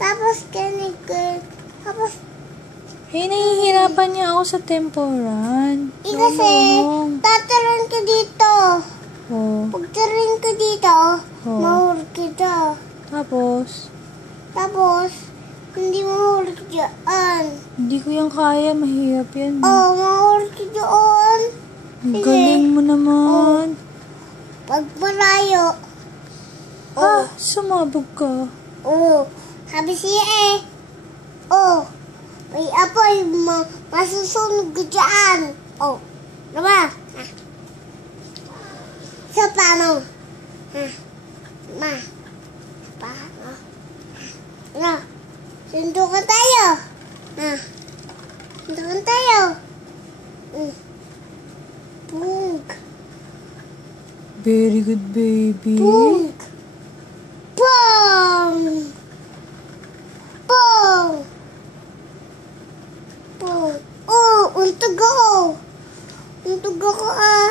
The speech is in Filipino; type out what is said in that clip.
Tapos ganito. Tapos, Nahihirapan niya ako sa temporan. kasi, tataron ka dito. Oh. Pag taron ka dito, mahulog kita. Tapos, hindi mahulog dyan. hindi ko yan kaya. Mahirap yan. Mahulog ka dyan. Ang galing mo naman. Pag malayo. Sumabog ka. Sabi siya may apoy, masusunog ka dyan. Diba? So, paano? Paano? Sundukan tayo. Sundukan tayo. Punk. Very good, baby. Punk. Pong. Pong. Pong. Untog ako.